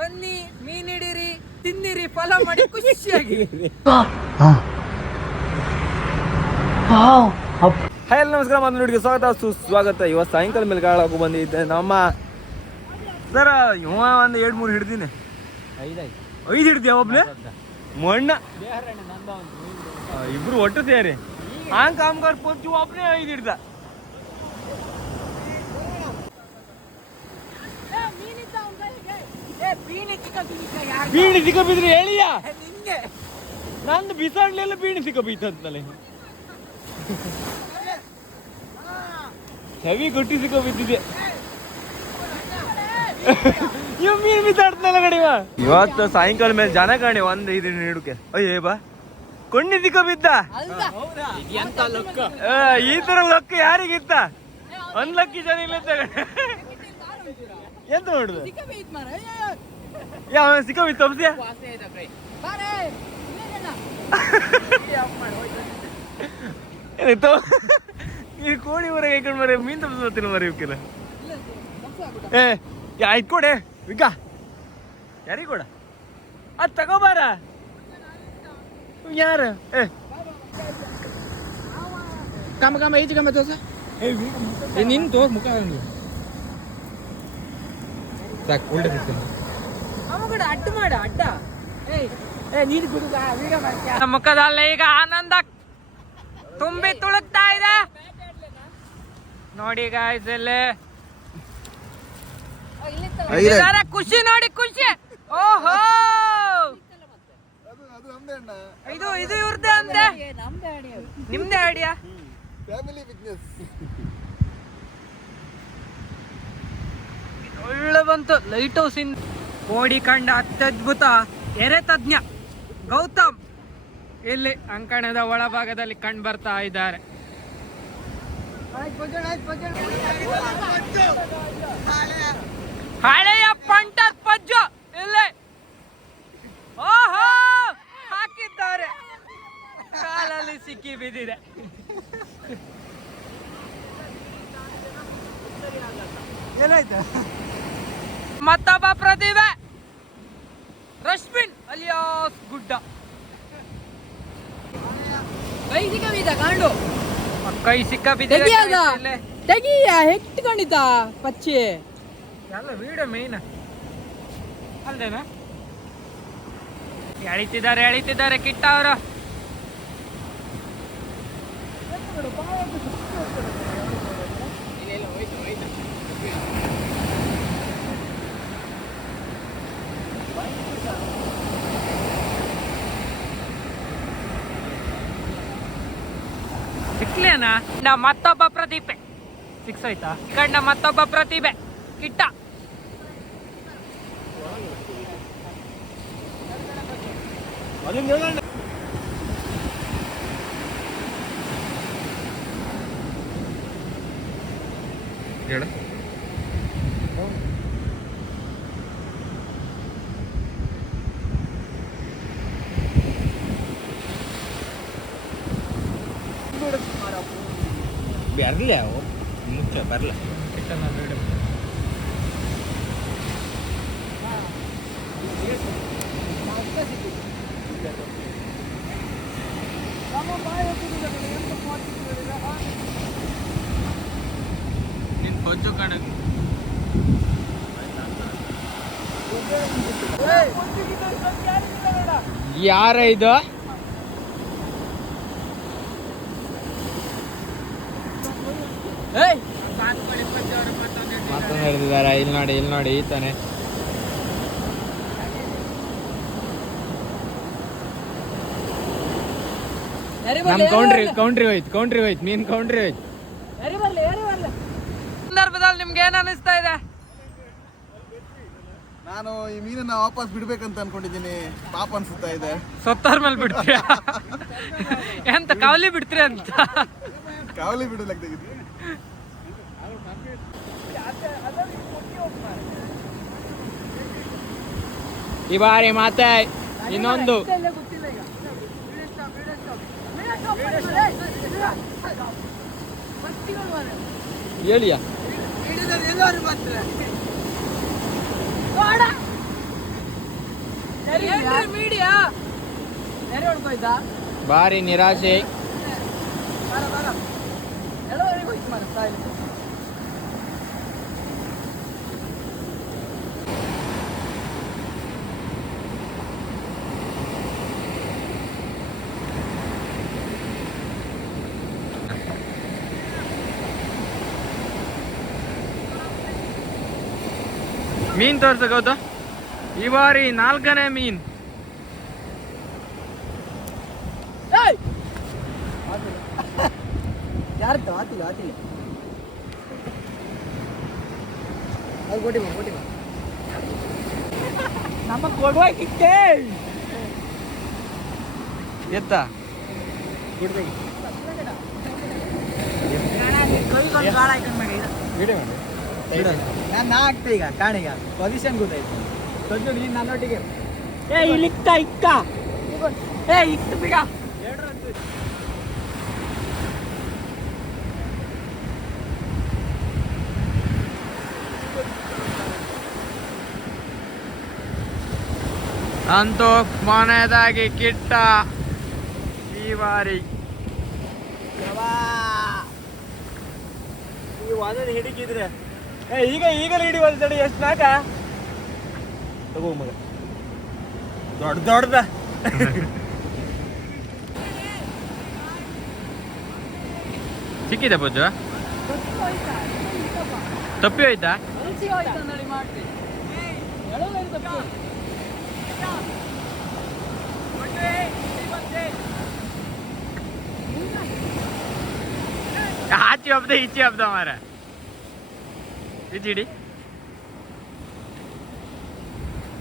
ಬನ್ನಿ ಮೀನಿಡಿರಿ ತಿನ್ನಿರಿ, ಫಲ ಮಾಡಿ ಖುಷಿಯಾಗಿ. ಹಾಯ್ ಎಲ್ಲ ನಮಸ್ಕಾರ ಮತ್ತೆ ನೋಡಿ ಸ್ವಾಗತ, ಸುಸ್ವಾಗತ. ಇವತ್ತು ಸಾಯಂಕಾಲ ಮೇಲೆ ಕಾಳಕ್ಕೆ ಬಂದಿದ್ದೆ. ನಮ್ಮ ಸರ, ಇವ ಒಂದು ಎರಡು ಮೂರು ಹಿಡ್ದೀನಿ. ಐದು ಹಿಡ್ತೀಯ ಒಬ್ನೇ? ಮಣ್ಣ. ಇಬ್ರು ಒಟ್ಟು ಸೇರಿ. ಹಾಂಗ್ ಕಾಮ್ಗಾರ್ ಪೋಚು ಒಬ್ನೇ ಐದು ಹಿಡ್ದ. ಬೀಣಿ ಸಿಕ್ಕ ಬಿದ್ರಿ ಹೇಳಿಯ? ನಂದು ಬಿಸಾಡ್ಲೆಲ್ಲ ಬೀಣಿ ಸಿಕ್ಕ ಬೀತಂತಲೇ ಹೆವಿ ಗುಟ್ಟಿ ಸಿಕ್ಕ ಬಿದ್ದಿದೆ ಇವ್ ಮೀನ್ ಬಿಸಾಡ್ತನಲ್ಲ ಕಡಿವ ಇವತ್ತು ಸಾಯಂಕಾಲ ಮೇಲೆ ಜನ ಕಾಣಿ ಒಂದ್ ಇದು ಹಿಡುಕೆ. ಅಯ್ಯೇ ಬಾ. ಕೊಂಡಿ ಸಿಕ್ಕ ಬಿದ್ದ ಈ ತರ ಲಕ್ಕ ಯಾರಿಗಿತ್ತ? ಒಂದ್ ಲಕ್ಕಿ ಜನ ಇಲ್ಲ ಅಂತ ಎಂತ ಮಾಡುದು? ಯಾವ ಸಿಕ್ಕ ಬಿತ್ತು ತಪ್ಸಿಯ ಏನಾಯ್ತು ಈ ಕೋಳಿ ಹೊರಗೆ ಕೈಕೊಂಡು ಮರ ಮೀನ್ ತಪ್ಪಿಸ್ ಬರ್ತೀನಿ ಮರ ಇವಕ್ಕೆಲ್ಲ. ಏ ಆಯ್ತು ಕೊಡೆ ವಿಗ ಯಾರಿಗೆ ಕೊಡ? ಅದ್ ತಗೋಬಾರ. ಯಾರು? ಏ. ಕಮ್ಮ ಕಮ್ಮ ಈಚೆ ಕಮ್ಮ ಏ ನಿನ್ ತೋರ್ ಮುಖ ಸಾಕು ಅವ ಕೂಡ ಅಡ್ಡ ಮಾಡ ಮುಖದಲ್ಲಿ ಈಗ ಆನಂದ ತುಂಬಿ ತುಳುಕ್ತಾ ಇದೆ. ನೋಡಿ ಗಾಯ್ಸ್ ಇಲ್ಲಿ. ಖುಷಿ ನೋಡಿ ಖುಷಿ. ಓಹೋ. ಇದು ಇದು ಇವ್ರದ್ದೇ ಅಂದೆ. ನಿಮ್ದೇ ಐಡಿಯಾ ಒಳ್ಳೆ ಬಂತು ಲೈಟ್ ಹೌಸ್ ಇನ್ ಕೋಡಿ ಕಂಡ ಅತ್ಯದ್ಭುತ ಎರೆ ತಜ್ಞ ಗೌತಮ್ ಇಲ್ಲಿ ಅಂಕಣದ ಒಳಭಾಗದಲ್ಲಿ ಕಂಡು ಬರ್ತಾ ಇದ್ದಾರೆ. ಹಳೆಯ ಪಂಟದ ಪಜ್ಜು ಇಲ್ಲಿ. ಓಹೋ, ಹಾಕಿದ್ದಾರೆ. ಕಾಲಲ್ಲಿ ಸಿಕ್ಕಿ ಬಿದ್ದಿದೆ. ಮತ್ತೊಬ್ಬ ಪ್ರತಿಭೆ. ರಶ್ಮಿನ್ ಅಲಿಯಾಸ್ ಗುಡ್ಡ. ಕೈ ಸಿಕ್ಕಿದ ಕಾಂಡು. ಕೈ ಸಿಕ್ಕ ತೆಗಿಯಾದ. ತೆಗಿಯ? ಹೆಟ್ಕೊಂಡಿದ್ದ ಪಚ್ಚಿ? ಎಲ್ಲ ವಿಡಿಯೋ ಮೇಯ್ನ ಅಲ್ದೇನಾ? ಎಳಿತಿದ್ದಾರೆ ಎಳಿತಿದ್ದಾರೆ ಕಿಟ್ಟ ಅವರು. ಸಿಕ್ಲೇನಾ ನಾ ಮತ್ತೊಬ್ಬ ಪ್ರತಿಭೆ. ಸಿಕ್ಸ್ ಆಯ್ತಾ? ಕಂಡ ಮತ್ತೊಬ್ಬ ಪ್ರತಿಭೆ. ಕಿಟ್ಟ. ಹೇಳ. ಬರ್ಲಿ ಅವು ಮುಚ್ಚ ಬರ್ಲ. ಕಿಟ್ಟನ ವಿಡಿಯೋ ನಿನ್ ಬಜ್ಜು ಕಾಣಕ್ ಯಾರ ಇದು? ಮತ್ತೊಂದು ಹಿಡಿದಿದ್ದಾರೆ ಇಲ್ಲಿ ನೋಡಿ ಇಲ್ಲಿ ನೋಡಿ ಈತಾನೆ ನಮ್ ಕೌಂಟ್ರಿ ಕೌಂಟ್ರಿ ಹೋಯ್ತು ಕೌಂಟ್ರಿ ಹೋಯ್ತು ಮೀನ್ ಕೌಂಟ್ರಿ ಹೋಯ್ತು. ಸಂದರ್ಭದಲ್ಲಿ ನಿಮ್ಗೆ ಏನ್ ಅನಿಸ್ತಾ ಇದೆ? ನಾನು ಈ ಮೀನನ್ನ ವಾಪಸ್ ಬಿಡ್ಬೇಕಂತ ಅನ್ಕೊಂಡಿದ್ದೀನಿ. ಪಾಪ ಅನ್ಸುತ್ತಾ ಇದೆ. ಸೊತ್ತಾರ ಮೇಲೆ ಬಿಡ್ತೀರಾ? ಎಂತ ಕಾವಲಿ ಬಿಡ್ತೀರಾ ಅಂತ? ಕಾವಲಿ ಬಿಡಲಾಗ್ದಾಗಿತ್ತು ಈ ಬಾರಿ ಮಾತೆ ಇನ್ನೊಂದು. ಹೇಳಿಯಾ? ಭಾರಿ ನಿರಾಶೆ. ಬರ ಬರ ಎಲ್ಲವರೆಗೂ ಹೋಯ್ತು ಮಾರ ಸಾಯಿಲ್ ಮೀನ್ ತೋರ್ಸ ಗೌತ ಈ ಬಾರಿ ನಾಲ್ಕನೇ ಮೀನ್ ಯಾರ್ದು ಆತಿಲ್ಲ ಆತಿಲ್ಲ. ಅದು ಕೊಟ್ಟಿ ಬಾ ಕೊಟ್ಟಿ ಬಾ ನಮ್ಮ ಕೊಡುವಾಕಿಕ್ಕೆ ಎತ್ತ. ನಾನು ನಾ ಆಗ್ತೆ ಈಗ ಕಾಣೀಗ. ಪೊಸಿಷನ್ ಗೊತ್ತಾಯ್ತು. ಸಂಜು ನೀನು ನನ್ನೊಟ್ಟಿಗೆ ಏ ಇಲ್ಲಿಕ್ತ ಇಕ್ಕ ಏ ಇಕ್ಕ ಬಿಗ ಅಂತೂ ಮನೆಯದಾಗಿ ಕಿಟ್ಟ ಈ ಬಾರಿ. ಈ ಒಂದೊಂದು ಹಿಡಿಕಿದ್ರೆ. ಏ ಈಗ ಈಗಲೇ ಹಿಡಿ ಒಂದು ತಡಿ ಎಷ್ಟು ನಾಕ? ತಗೋ ಮಗ. ದೊಡ್ಡ ದೊಡ್ಡದ. ಸಿಕ್ಕಿದೆ ಬುಜ್ಜು ತಪ್ಪಿ ಹೋಯ್ತಾ? ಆಚೆ ಹಬ್ದ ಈಚೆ ಹಬ್ದ ಮಾರ ಈಚಿಡಿ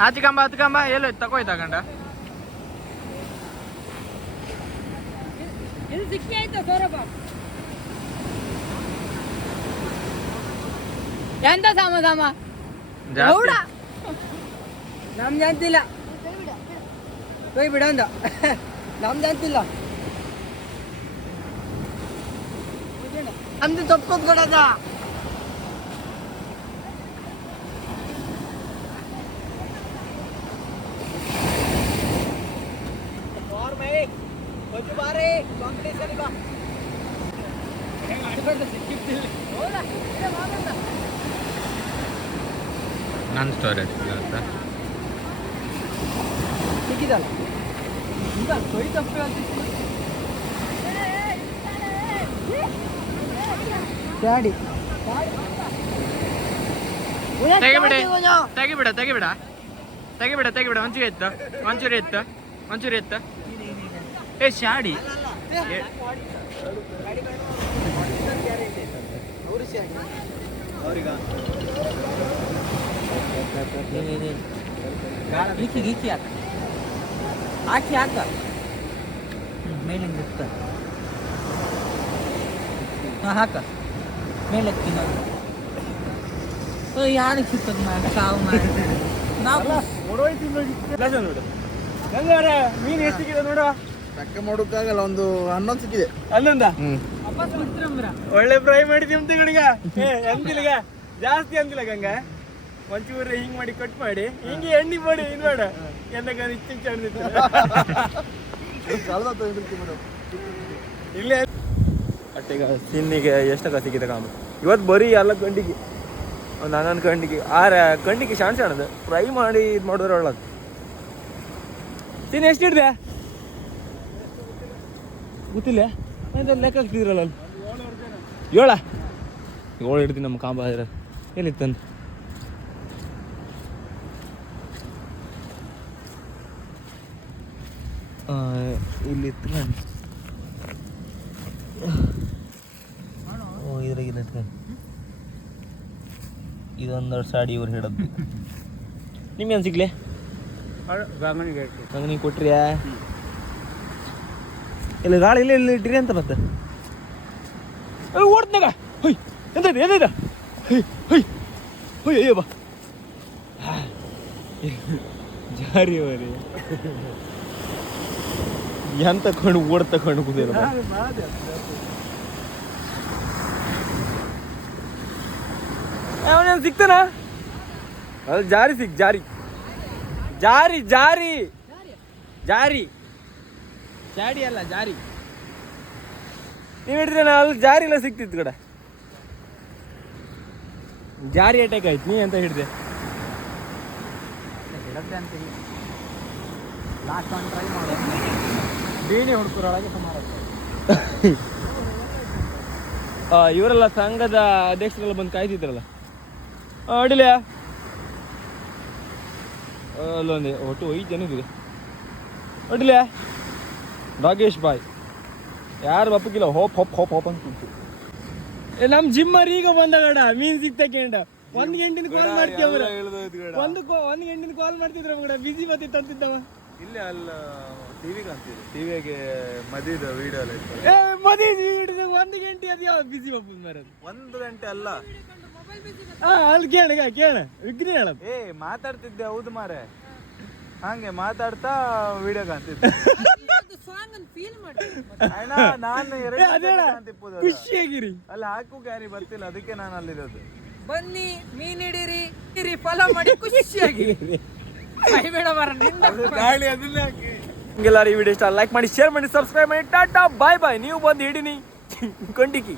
ಆಚೆ ಕಂಬ ಹತ್ತು ಕಂಬ ಎಲ್ಲೋ ಆಯ್ತಾ ಸೌರಭ ಎಂತ ಸಾಮ ಸಾಮ ನಮ್ದು ಅಂತಿಲ್ಲ ಬಿಡ ಅಂದ ನಮ್ದು ಅಂತಿಲ್ಲ ನಮ್ದು ತಪ್ಪು ಕೊಡದ ನನ್ನ ಸ್ಟೋರೇಜ್ ಸಿಕ್ಕಿದಲ್ಲ. ಈಗ ಕೈ ತಪ್ಪು ಗಾಡಿ ತೆಗಿಬಿಡಿ. ತೆಗಿಬಿಡ ತೆಗಿಬಿಡ. ತೆಗಿಬಿಡ ತೆಗಿಬಿಡ. ಒಂಚೂರಿ ಎತ್ತು. ಒಂಚೂರಿ ಎತ್ತು. ಒಂಚೂರಿ ಎತ್ತು. ಏ ಶಾಡಿ. ಗೀಕಿ ಗೀಕಿ ಹಾಕ. ಹಾಕಿ. ಹಾಕ ಮೇಲಿಂಗ್ ಇತ್ತ ಹಾಂ ಹಾಕ. ಮೇಲೆ ಎತ್ತಿನ ಯಾರು ಸಿಕ್ಕದ ಮಾಡಿ ಸಾವು ಮಾಡಿ ನಾವು ಗಂಗಾರ ಮೀನು ಎಷ್ಟು ಸಿಕ್ಕಿದೆ ನೋಡು. ತಕ್ಕ ಮಾಡೋಕ್ಕಾಗಲ್ಲ ಒಂದು ಹನ್ನೊಂದು ಸಿಕ್ಕಿದೆ. ಅಲ್ಲೊಂದ? ಒಳ್ಳೆ ಫ್ರೈ ಮಾಡಿ ನಿಮ್ತಿಗಳಿಗ ಏ ಅಂತಿಲ್ಗ ಜಾಸ್ತಿ ಅಂತಿಲ್ಲ ಗಂಗ. ಒಂಚೂರು ಹಿಂಗ್ ಮಾಡಿ ಕಟ್ ಮಾಡಿ. ಹಿಂಗೆ ಎಣ್ಣೆ ಮಾಡಿ ಇದು ಮಾಡ. ಎಂದಾಗ ಇಷ್ಟು ಚಡ್ದಿತ್ತು ಎಷ್ಟಕ ಸಿನ್ನಿಗೆ ಎಷ್ಟಕ್ಕ ಸಿಕ್ಕಿದೆ ಕಾಮ. ಇವತ್ತು ಬರೀ ಎಲ್ಲ ಕಂಡಿಗೆ ಒಂದು ಹನ್ನೊಂದು ಕಂಡಿಗೆ ಆರ ಕಂಡಿಗೆ ಶಾಣ್ ಶಾಣದ ಫ್ರೈ ಮಾಡಿ ಇದು ಮಾಡಿದ್ರೆ ಒಳ್ಳದು. ಸಿನ್ ಎಷ್ಟು ಗೊತ್ತಿಲ್ಲ. ಲೆಕ್ಕ ಹಾಕ್ತಿದ್ರಲ್ಲ ಅಲ್ಲಿ. ಏಳ. ಏಳು ಹಿಡ್ದು ನಮ್ಮ ಕಾಂಬ ಆದ್ರೆ. ಎಲ್ಲಿತ್ತಂತ ಇಲ್ಲಿ ಇತ್ತು ಇಟ್ಕೊಂಡು ಇದೊಂದು ಸಾಡಿ ಇವ್ರು ಹಿಡದ್ದು ನಿಮ್ಗೇನು ಸಿಗ್ಲಿ? ನಂಗೆ ನೀವು ಕೊಟ್ರಿಯಾ? ಇಲ್ಲ ಗಾಳಿ ಇಲ್ಲ ಇಲ್ಲ ಇಟ್ಟಿರಿ ಅಂತ ಮತ್ತೆ. ಓಡ್ತಾಗ ಹೊಯ್ ಎಂತ ಇದೆ ಎಂತ ಹೊಯ್ ಹೊಯ್ ಹೊಯ್ ಅಯ್ಯೋ ಬಾ. ಜಾರಿ ಅವರಿ ಎಂತ ಕಣ್ಣು ಓಡ್ ತಕೊಂಡು ಅವನೇನು ಸಿಗ್ತಾನ ಅದು ಜಾರಿ ಸಿಕ್ ಜಾರಿ. ಜಾರಿ ಜಾರಿ. ಜಾರಿ. ಜಾಡಿ ಅಲ್ಲ ಜಾರಿ. ನೀವು ಹಿಡಿದ್ರೆ ಅಲ್ಲಿ ಜಾರಿ ಎಲ್ಲ ಸಿಕ್ತಿತ್ತು ಕಡೆ. ಜಾರಿ ಅಟ್ಯಾಕ್ ಆಯ್ತು ನೀ ಅಂತ ಹಿಡಿದೆ ಇವರೆಲ್ಲ ಸಂಘದ ಅಧ್ಯಕ್ಷರೆಲ್ಲ ಬಂದು ಕಾಯ್ತಿದ್ರಲ್ಲ? ಅಡಿಲ್ಯಾ ಅಲ್ಲೊಂದು ಒಟ್ಟು ಐದು ಜನ ಇದೆ ಅಡಿಲ್ಯಾ ನಾಗೇಶ್ ಬಾಯ್. ಯಾರು ಬಪ್ಪಕ್ಕಿಲ್ಲ ಹೋಪ್ ಹೋಪ್ ಹೋಪ್ ಹೋಪ್ ಅಂತ ಕೂತು ನಮ್ಮ ಜಿಮ್ಮರ್ ಈಗ ಬಂದಗಡ ಮೀನ್ ಸಿಗ್ತಕೇಂಡ ಒಂದ್ ಗಂಟಿನ ಕಾಲ್ ಮಾಡ್ತೀಯ ಒಂದು ಒಂದ್ ಗಂಟಿನ ಕಾಲ್ ಮಾಡ್ತಿದ್ರ ಕೂಡ ಬಿಸಿ ಬತ್ತಿ ಅಂತಿದ್ದವ ಇಲ್ಲ ಅಲ್ಲ ಟಿವಿ ಕಾಣ್ತಿದೆ. ಟಿವಿಗೆ ಮದಿದ ವಿಡಿಯೋ ಎಲ್ಲ ಇತ್ತು ಏ ಮದಿ ಒಂದು ಗಂಟೆ ಅದು ಯಾವ ಬಿಸಿ ಬಪ್ಪದ್ ಮಾರದು? ಒಂದು ಗಂಟೆ ಅಲ್ಲ. ಹಾ ಅಲ್ಲಿ ಕೇಳ ಕೇಳ. ವಿಘ್ನ ಹೇಳದು ಏ ಮಾತಾಡ್ತಿದ್ದೆ ಹೌದು ಮಾರೆ. ಹಂಗೆ ಮಾತಾಡ್ತಾ ವಿಡಿಯೋ ಕಾಣ್ತಿದ್ದೆ. ಅಣ್ಣ ನಾನು ಎರಡು ಏ, ಅದೇಳ ಕಾಣ್ತಿಪ್ಪುದು ಅದು. ಖುಷಿಯಾಗಿರಿ. ಅಲ್ಲಿ ಹಾಕು ಕ್ಯಾರಿ ಬರ್ತಿಲ್ಲ ಅದಕ್ಕೆ ನಾನು ಅಲ್ಲಿರೋದು. ಬನ್ನಿ ಮೀನ್ ಹಿಡೀರಿ ಇರಿ ಫಲ ಮಾಡಿ ಖುಷಿಯಾಗಿ ಕೈ ಬೇಡ ಬರ ನಿಂದ ಗಾಳಿ ಅದನ್ನೇ ಹಾಕಿ. ನಿಮ್ಗೆಲ್ಲರೂ ಈ ವಿಡಿಯೋ ಇಷ್ಟ ಲೈಕ್ ಮಾಡಿ ಶೇರ್ ಮಾಡಿ ಸಬ್ಸ್ಕ್ರೈಬ್ ಮಾಡಿ. ಟಾಟಾ ಬಾಯ್ ಬಾಯ್ ನೀವು ಬಂದು ಹಿಡಿನಿ. ಕಂಟಿಕಿ